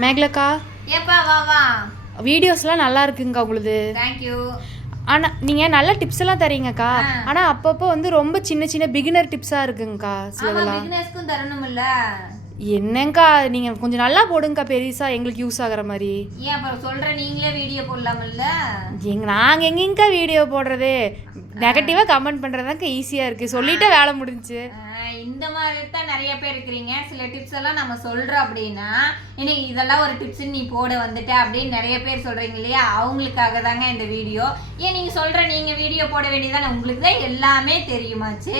மேகலக்கா ஏப்பா வா வா. வீடியோஸ்லாம் நல்லா இருக்குங்கக்கா உங்களுது தேங்க்யூ ஆனால் நீங்கள் நல்ல டிப்ஸ் எல்லாம் தரீங்கக்கா. ஆனால் அப்பப்போ வந்து ரொம்ப சின்ன சின்ன பிகினர் டிப்ஸாக இருக்குங்கக்கா சிலதெல்லாம் பிசினஸ்க்கும் தரணும் இல்ல என்னங்கக்கா நீங்கள் கொஞ்சம் நல்லா போடுங்கக்கா பெருசா எங்களுக்கு யூஸ் ஆகுற மாதிரி. ஏன் அப்புறம் சொல்ற நீங்களே வீடியோ போடலாம்ல எங்க நாங்கள் எங்கேங்கக்கா வீடியோ போடுறது? நெகட்டிவாக கமெண்ட் பண்ணுறதாக்கா ஈஸியாக இருக்குது சொல்லிட்டே வேலை முடிஞ்சுச்சு. இந்த மாதிரி தான் நிறைய பேர் இருக்கிறீங்க. சில டிப்ஸ் எல்லாம் நம்ம சொல்றோம் அப்படின்னா இன்னைக்கு இதெல்லாம் ஒரு டிப்ஸ் நீ போட வந்துட்ட அப்படின்னு நிறைய பேர் சொல்றீங்க இல்லையா? அவங்களுக்காக தாங்க இந்த வீடியோ ஏன் நீங்க சொல்ற நீங்க வீடியோ போட வேண்டியதானே உங்களுக்கு தான் எல்லாமே தெரியுமாச்சு.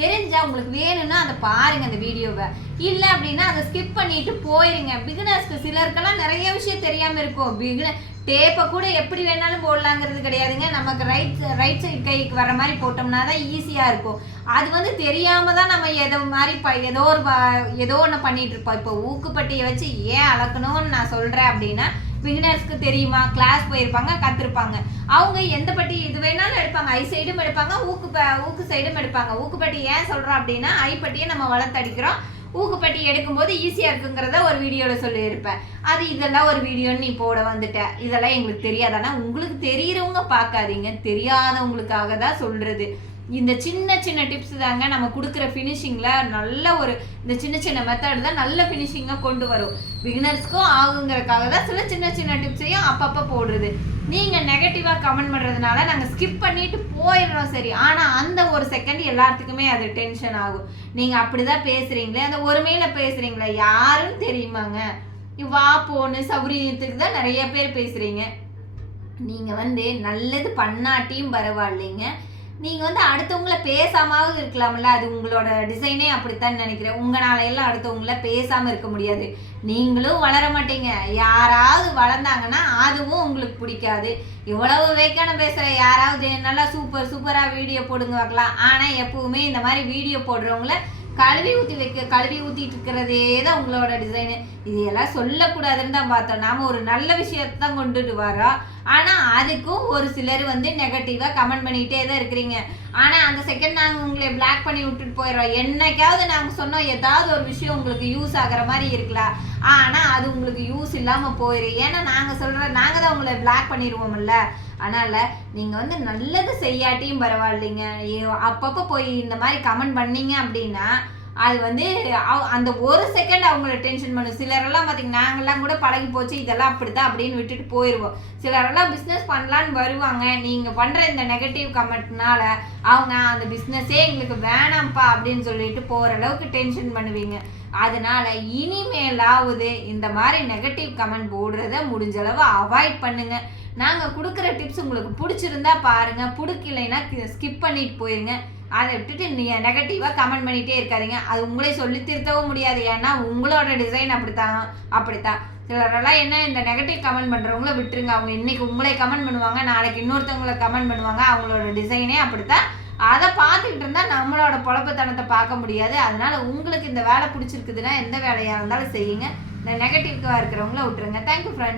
தெரிஞ்சால் உங்களுக்கு வேணும்னா அதை பாருங்க அந்த வீடியோவை. இல்லை அப்படின்னா அதை ஸ்கிப் பண்ணிட்டு போயிருங்க. பிகினர்ஸ்க்கு சிலருக்கெல்லாம் நிறைய விஷயம் தெரியாமல் இருக்கும். பிகினர் டேப்பை கூட எப்படி வேணாலும் போடலாங்கிறது கிடையாதுங்க. நமக்கு ரைட் ரைட் சைடு கைக்கு வர மாதிரி போட்டோம்னா தான் ஈஸியாக இருக்கும். அது வந்து தெரியாமல் தான் நம்ம எதோ மாதிரி ப ஏதோ ஒரு ஏதோ ஒன்று பண்ணிகிட்டு இருப்போம். இப்போ ஊக்குப்பட்டியை வச்சு ஏன் அளக்கணும்னு நான் சொல்கிறேன் அப்படின்னா பிகினர்ஸ்க்கு தெரியுமா? கிளாஸ் போயிருப்பாங்க கற்றுருப்பாங்க அவங்க எந்த பட்டி இது வேணாலும் எடுப்பாங்க. ஐ சைடும் எடுப்பாங்க. ஊக்கு ப- ஊக்கு சைடும் எடுப்பாங்க. ஊக்குப்பட்டி ஏன் சொல்கிறோம் அப்படின்னா ஐப்பட்டியை நம்ம வளர்த்தடிக்கிறோம் ஊக்குப்பட்டி எடுக்கும்போது ஈஸியாக இருக்குங்கிறத ஒரு வீடியோவில் சொல்லியிருப்பேன். அது இதெல்லாம் ஒரு வீடியோன்னு நீ போட வந்துட்ட. இதெல்லாம் எங்களுக்கு தெரியாது. ஆனால் உங்களுக்கு தெரியிறவங்க பார்க்காதீங்க. தெரியாதவங்களுக்காக தான் சொல்கிறது இந்த சின்ன சின்ன டிப்ஸ் தாங்க நம்ம கொடுக்குற ஃபினிஷிங்கில் நல்ல ஒரு இந்த சின்ன சின்ன மெத்தட் தான் நல்ல ஃபினிஷிங்காக கொண்டு வரும். பிகினர்ஸ்க்கும் ஆகுங்கிறதுக்காக தான் சில சின்ன சின்ன டிப்ஸையும் அப்பப்போ போடுறது. நீங்கள் நெகட்டிவாக கமெண்ட் பண்ணுறதுனால நாங்கள் ஸ்கிப் பண்ணிட்டு போயிடுறோம் சரி. ஆனால் அந்த ஒரு செகண்ட் எல்லாத்துக்குமே அது டென்ஷன் ஆகும். நீங்கள் அப்படி தான் பேசுகிறீங்களே அந்த ஒருமையில் பேசுகிறீங்களே யாருன்னு தெரியுமாங்க? வா போன்னு சௌரியத்துக்கு தான் நிறைய பேர் பேசுகிறீங்க நீங்கள் வந்து நல்லது பண்ணாட்டியும் பரவாயில்லைங்க. நீங்கள் வந்து அடுத்தவங்கள பேசாமல் இருக்கலாம்ல. அது உங்களோட டிசைனே அப்படித்தான் நினைக்கிறேன். உங்களாலையெல்லாம் எல்லாம் அடுத்தவங்கள பேசாமல் இருக்க முடியாது. நீங்களும் வளர மாட்டீங்க. யாராவது வளர்ந்தாங்கன்னா அதுவும் உங்களுக்கு பிடிக்காது. இவ்வளவு வேக்கான பேசுகிற யாராவது நல்லா சூப்பர் சூப்பராக வீடியோ போடுங்க பார்க்கலாம். ஆனால் எப்பவுமே இந்த மாதிரி வீடியோ போடுறவங்கள கழுவி ஊற்றி வைக்க கழுவி ஊற்றிட்டு இருக்கிறதே தான் உங்களோட டிசைனு இது எல்லாம் சொல்லக்கூடாதுன்னு தான் பார்த்தோம். நாம் ஒரு நல்ல விஷயத்தை தான் கொண்டுட்டு வரோம் ஆனால் அதுக்கும் ஒரு சிலர் வந்து நெகட்டிவாக கமெண்ட் பண்ணிக்கிட்டே தான் இருக்கிறீங்க. ஆனால் அந்த செகண்ட் நாங்கள் உங்களை பிளாக் பண்ணி விட்டுட்டு போயிடுறோம். என்னைக்காவது நாங்கள் சொன்னோம் ஏதாவது ஒரு விஷயம் உங்களுக்கு யூஸ் ஆகிற மாதிரி இருக்கலாம். ஆனால் அது உங்களுக்கு யூஸ் இல்லாமல் போயிடும் ஏன்னா நாங்கள் சொல்கிற நாங்கள் தான் உங்களை பிளாக் பண்ணிடுவோம்ல. அதனால் நீங்கள் வந்து நல்லது செய்யாட்டியும் பரவாயில்லைங்க. அப்பப்போ போய் இந்த மாதிரி கமெண்ட் பண்ணீங்க அப்படின்னா அது வந்து அவ- அந்த ஒரு செகண்ட் அவங்கள டென்ஷன் பண்ணும். சிலரெல்லாம் பார்த்தீங்கன்னா நாங்கள்லாம் கூட பழகி போச்சு இதெல்லாம் அப்படிதான் அப்படின்னு விட்டுட்டு போயிடுவோம் சிலரெல்லாம் பிஸ்னஸ் பண்ணலான்னு வருவாங்க. நீங்கள் பண்ணுற இந்த நெகட்டிவ் கமெண்ட்னால அவங்க அந்த பிஸ்னஸே எங்களுக்கு வேணாம்ப்பா அப்படின்னு சொல்லிட்டு போகிற அளவுக்கு டென்ஷன் பண்ணுவீங்க. அதனால இனிமேலாவது இந்த மாதிரி நெகட்டிவ் கமெண்ட் போடுறத முடிஞ்ச அளவு அவாய்ட் பண்ணுங்க. நாங்கள் கொடுக்குற டிப்ஸ் உங்களுக்கு பிடிச்சிருந்தா பாருங்க. பிடிக்கலைன்னா ஸ்கிப் பண்ணிட்டு போயிருங்க. அதை விட்டுட்டு நீங்கள் நெகட்டிவாக கமெண்ட் பண்ணிகிட்டே இருக்காதீங்க. அது உங்களே சொல்லி திருத்தவும் முடியாது. ஏன்னா உங்களோட டிசைன் அப்படித்தான் அப்படித்தான். சிலரெல்லாம் என்ன இந்த நெகட்டிவ் கமெண்ட் பண்ணுறவங்கள விட்டுருங்க. அவங்க இன்னைக்கு உங்களை கமெண்ட் பண்ணுவாங்க நாளைக்கு இன்னொருத்தவங்களை கமெண்ட் பண்ணுவாங்க. அவங்களோட டிசைனே அப்படித்தான். அதை பார்த்துக்கிட்டு இருந்தால் நம்மளோட பொழப்புத்தனத்தை பார்க்க முடியாது. அதனால் உங்களுக்கு இந்த வேலை பிடிச்சிருக்குதுன்னா எந்த வேலையாக இருந்தாலும் செய்யுங்க. இந்த நெகட்டிவ்க்காக இருக்கிறவங்கள விட்டுருங்க. Thank you friends